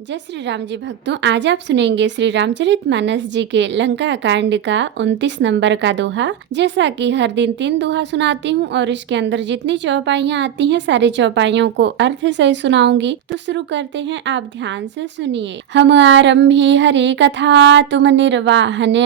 जय श्री राम जी भक्तों, आज आप सुनेंगे श्री रामचरितमानस जी के लंका कांड का 29 नंबर का दोहा। जैसा कि हर दिन 3 दोहा सुनाती हूँ और इसके अंदर जितनी चौपाइयाँ आती हैं सारी चौपाइयों को अर्थ सही सुनाऊंगी। तो शुरू करते हैं, आप ध्यान से सुनिए। हम आरंभी हरि कथा तुम निर्वाहन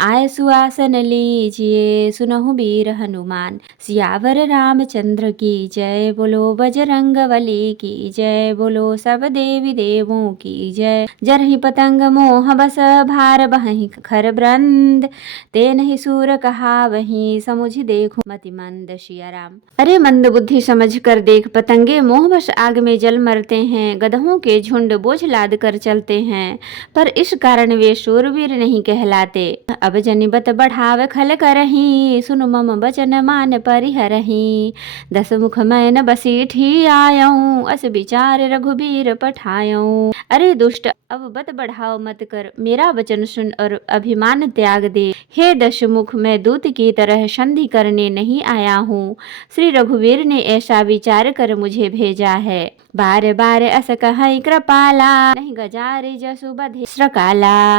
आय सुआसन लीजिए सुनहु वीर हनुमान। सियावर रामचंद्र की जय, बोलो बजरंग बली की जय, बोलो सब देवी देवों की जय। जरहि पतंग मोह बस भार बहहि खर ब्रंद, ते नहीं सूर कहा वही समुझ देखो मति मंद। सिया राम। अरे मंद बुद्धि समझ कर देख, पतंगे मोहवश आग में जल मरते हैं, गधों के झुंड बोझ लाद कर चलते हैं, पर इस कारण वे शूरवीर नहीं कहलाते। अब जनिबत बढ़ाव खल करही, सुन मम बचन मान परिहरही। 10 मुख मैन बसीठी आयऊं, अस विचार रघुबीर पठायऊं। अरे दुष्ट, अब बत बढ़ाव मत कर, मेरा वचन सुन और अभिमान त्याग दे। हे 10 मुख, मैं दूत की तरह संधि करने नहीं आया हूँ। श्री रघुवीर ने ऐसा विचार कर मुझे भेजा है। बार बार अस कहै कृपाला, नहीं गजारे जसु बधे श्रकाला।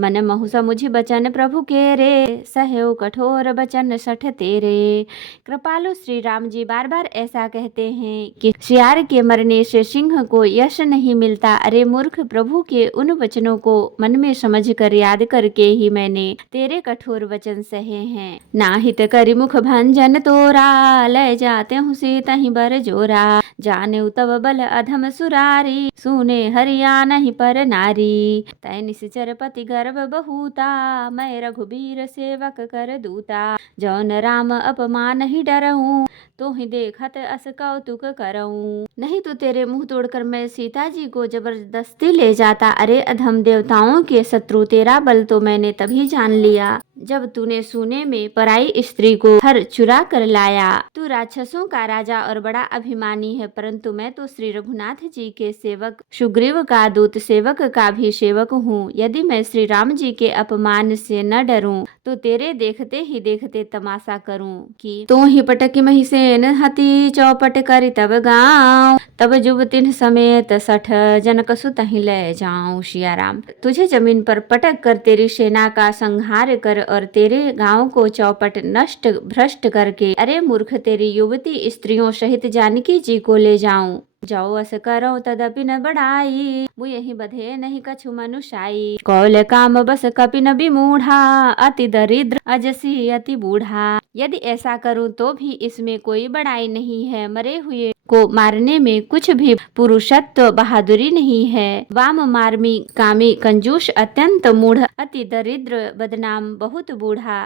मन महु समुझ बचन प्रभु के रे, सहयो कठोर बचन सठ तेरे। कृपालु श्री राम जी बार बार ऐसा कहते हैं कि सियार के मरने से सिंह को यश नहीं मिलता। अरे मूर्ख, प्रभु के उन वचनों को मन में समझ कर याद करके ही मैंने तेरे कठोर वचन सहे हैं। नाहित करि मुख भंजन तोरा, ले जाते हूँ सीता ही बर जोरा। जाने तब बल अधम सुरारी, सुने हरिया नहीं पर नारी। तै निश्चर पति गर्भ बहुता, मैं रघुबीर सेवक कर दूता। जौन राम अपमान ही डरऊं, तो ही देखत अस कौतुक करऊं। नहीं तो तेरे मुंह तोड़कर मैं सीता जी को जबरदस्ती ले जाता। अरे अधम, देवताओं के शत्रु तेरा बल तो मैंने तभी जान लिया जब तूने सोने में पराई स्त्री को हर चुरा कर लाया। तू राक्षसों का राजा और बड़ा अभिमानी है, परंतु मैं तो श्री रघुनाथ जी के सेवक सुग्रीव का दूत, सेवक का भी सेवक हूँ। यदि मैं श्री राम जी के अपमान से न डरूं, तो तेरे देखते ही देखते तमाशा करूं कि तो ही पटक महिसेन हति, चौपट करी तब गाँव। तब जुवतिन समेत 60 जनक सुत ही ले जाऊं। सिया राम। तुझे जमीन पर पटक कर तेरी सेना का संहार कर और तेरे गांव को चौपट नष्ट भ्रष्ट करके, अरे मूर्ख, तेरी युवती स्त्रियों सहित जानकी जी को ले जाऊं। जाओ अस करो तदपि न बढ़ाई, वो यही बधे नहीं कछु मनुषाई। कौल काम बस कपिन विमूढ़ा, अति दरिद्र अजसी अति बूढ़ा। यदि ऐसा करूं तो भी इसमें कोई बड़ाई नहीं है। मरे हुए को मारने में कुछ भी पुरुषत्व बहादुरी नहीं है। वाम मार्मी कामी कंजूस अत्यंत मूढ़, अति दरिद्र बदनाम बहुत बूढ़ा।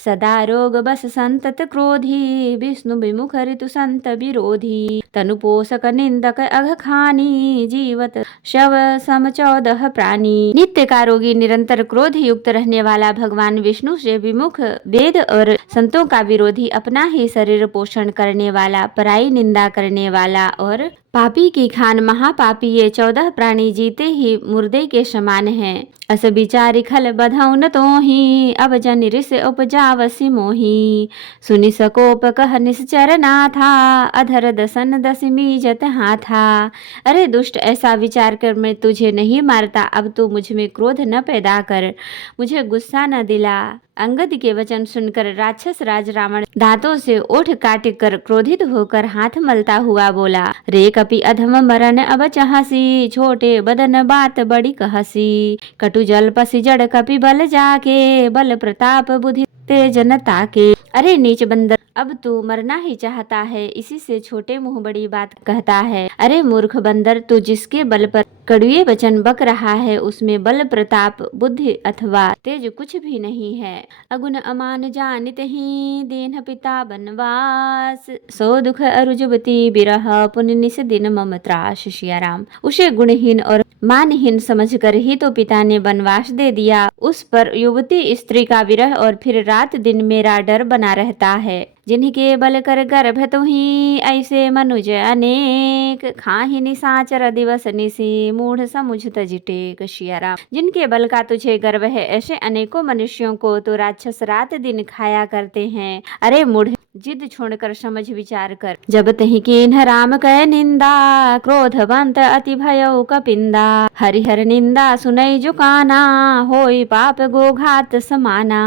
सदा रोग बस संतत क्रोधी, विष्णु विमुख ऋतु संत विरोधी। तनु पोषक निंदक अघ खानी, जीवत शव सम 14 प्राणी। नित्य का रोगी, निरंतर क्रोध युक्त रहने वाला, भगवान विष्णु से विमुख, वेद और संतों का विरोधी, अपना ही शरीर पोषण करने वाला, पराई निंदा करने वाला और पापी की खान महापापी, ये 14 प्राणी जीते ही मुर्दे के समान हैं। अस विचारी खल बधौ न तोहि, अब जन ऋष उपजावसी मोहि। सुनि सकोप कह निश्चर नाथा, अधर दसन दसमी जत हाथा। अरे दुष्ट, ऐसा विचार कर मैं तुझे नहीं मारता। अब तू मुझ में क्रोध न पैदा कर, मुझे गुस्सा न दिला। अंगद के वचन सुनकर राक्षस राज रावण दांतों से ओठ काट कर क्रोधित होकर हाथ मलता हुआ बोला, रे कपि अधम मरण अब चाहसी, छोटे बदन बात बड़ी कहसी। कटु जल पसी जड़ कपि बल जाके, बल प्रताप बुद्धि तेज जनता के। अरे नीच बंदर, अब तू मरना ही चाहता है, इसी से छोटे मुंह बड़ी बात कहता है। अरे मूर्ख बंदर, तू जिसके बल पर कड़ुए वचन बक रहा है, उसमें बल प्रताप बुद्धि अथवा तेज कुछ भी नहीं है। अगुन अमान जानित ही, दीन पिता बनवास, सो दुख अरु जुबती बिरह, पुण्य निस दिन मम त्रास। सिया राम। उसे गुणहीन और मानहीन समझकर ही तो पिता ने वनवास दे दिया। उस पर युवती स्त्री का विरह और फिर रात दिन मेरा डर बना रहता है। जिनके बल कर गर्भ तुही ऐसे मनुज अनेक, खाहि निशाचर दिवस निशि मूढ़ समुझ तज टेक। सिया राम, जिनके बल का तुझे गर्व है, ऐसे अनेकों मनुष्यों को तो राक्षस रात दिन खाया करते हैं। अरे मूढ़, जिद छोड़कर समझ विचार कर। जब तही कीन्ह राम कह निंदा, क्रोधवंत अति भयउ कपिंदा। हरिहर निंदा सुनई जो काना, होई पाप गोघात समाना।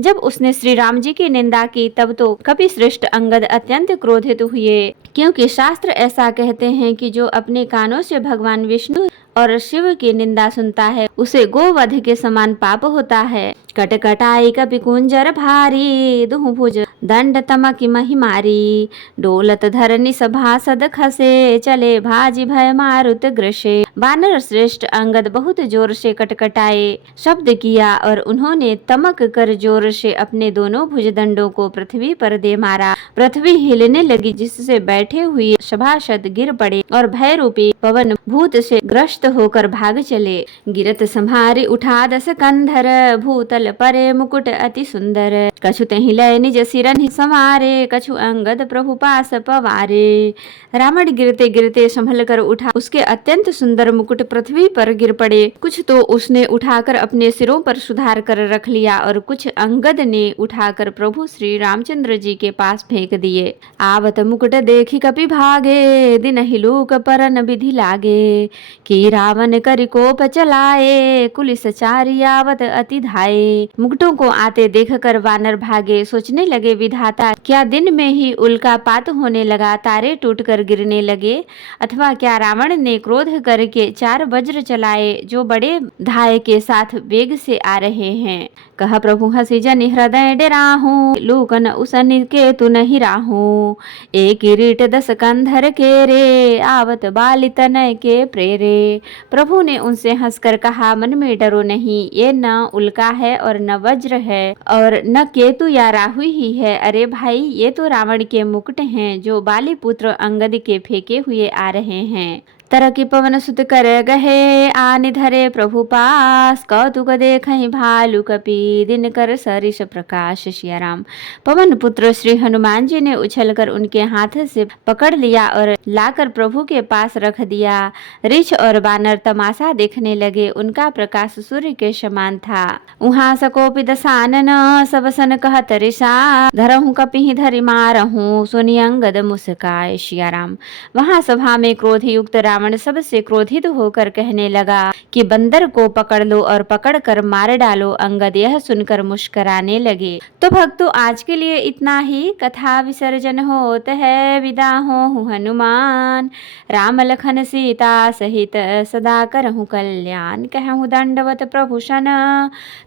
जब उसने श्री राम जी की निंदा की तब तो कपि श्रेष्ठ अंगद अत्यंत क्रोधित हुए, क्योंकि शास्त्र ऐसा कहते हैं कि जो अपने कानों से भगवान विष्णु और शिव की निंदा सुनता है उसे गोवध के समान पाप होता है। कटकटाई कपि कुंजर भारी, दुहु भुज दंड तमकी मही मारी। डोलत धरनी सभासद खसे, चले भाजी भय मारुत ग्रसे। वानर श्रेष्ठ अंगद बहुत जोर से कटकटाए, शब्द किया और उन्होंने तमक कर जोर से अपने दोनों भुजदंडों को पृथ्वी पर दे मारा। पृथ्वी हिलने लगी, जिससे बैठे हुए सभासद गिर पड़े और भय रूपी पवन भूत से ग्रस्त होकर भाग चले। गिरत संभारी उठा दस कंधर, भूतल परे मुकुट अति सुंदर। कछु तहि लय निज सिरन समारे, कछु अंगद प्रभु पास पवारे। रावण गिरते गिरते संभल कर उठा, उसके अत्यंत सुंदर मुकुट पृथ्वी पर गिर पड़े। कुछ तो उसने उठाकर अपने सिरों पर सुधार कर रख लिया और कुछ अंगद ने उठाकर प्रभु श्री रामचंद्र जी के पास फेंक दिए। आवत मुकुट देखी कपि भागे, दिन हिलूक परन विधि लागे। कि रावण करि कोप चलाए, कुलिस चारि आवत अति धाये। मुकुटों को आते देखकर वानर भागे, सोचने लगे विधाता क्या दिन में ही उल्कापात होने लगा, तारे टूटकर गिरने लगे, अथवा क्या रावण ने क्रोध करके 4 वज्र चलाए जो बड़े धाय के साथ वेग से आ रहे हैं। कहा प्रभु हसी जनि हृदय डराहू, लूकन उसन के तु नहीं राहू। एक किरीट 10 कंधर के रे, आवत बाली तनय के प्रेरे। प्रभु ने उनसे हंसकर कहा मन में डरो नहीं, ये न उल्का है और न वज्र है और न केतु या राहु ही है। अरे भाई, ये तो रावण के मुकुट हैं जो बाली पुत्र अंगद के फेंके हुए आ रहे हैं। तरह की पवन सुत कर गहे, आनि धरे प्रभु पास। कौतुक देखहि भालु कपि, दिन कर सरिस प्रकाश। सिया राम, पवन पुत्र श्री हनुमान जी ने उछलकर उनके हाथ से पकड़ लिया और लाकर प्रभु के पास रख दिया। ऋछ और बानर तमाशा देखने लगे, उनका प्रकाश सूर्य के समान था। उहाँ सकोपि दसानन, सब सन कहत ऋषा। धरहु कपिहि धरि मारहु, सुनि अंगद मुस्काए। सिया राम, वहाँ सभा में क्रोध युक्त रावण सबसे क्रोधित होकर कहने लगा कि बंदर को पकड़ लो और पकड़कर मार डालो। अंगद यह सुनकर मुस्कुराने लगे। तो भक्तों, आज के लिए इतना ही। कथा विसर्जन होत है, विदा हो हनुमान। राम लखन सीता सहित सदा करहु कल्याण। कहूँ दंडवत प्रभु सन,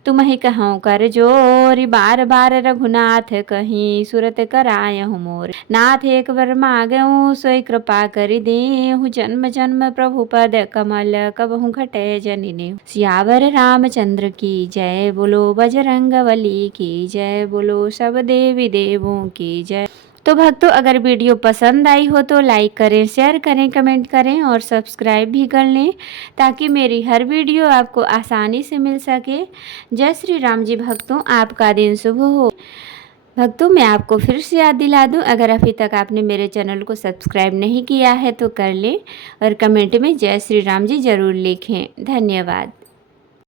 तुम्हि कहूँ कर जोरी। बार बार रघुनाथ कहीं, सुरत करायहु मोर। नाथ एक वर मागऊँ, सोई कृपा करि देहु। जन्म जन्म प्रभु पद कमल, कबहु घटे जनिने। सियावर रामचंद्र की जय, बोलो बजरंगबली की जय, बोलो सब देवी देवों की जय। तो भक्तों, अगर वीडियो पसंद आई हो तो लाइक करें, शेयर करें, कमेंट करें और सब्सक्राइब भी कर लें, ताकि मेरी हर वीडियो आपको आसानी से मिल सके। जय श्री राम जी भक्तों, आपका दिन शुभ हो। भक्तों, मैं आपको फिर से याद दिला दूं, अगर अभी तक आपने मेरे चैनल को सब्सक्राइब नहीं किया है तो कर लें और कमेंट में जय श्री राम जी जरूर लिखें। धन्यवाद।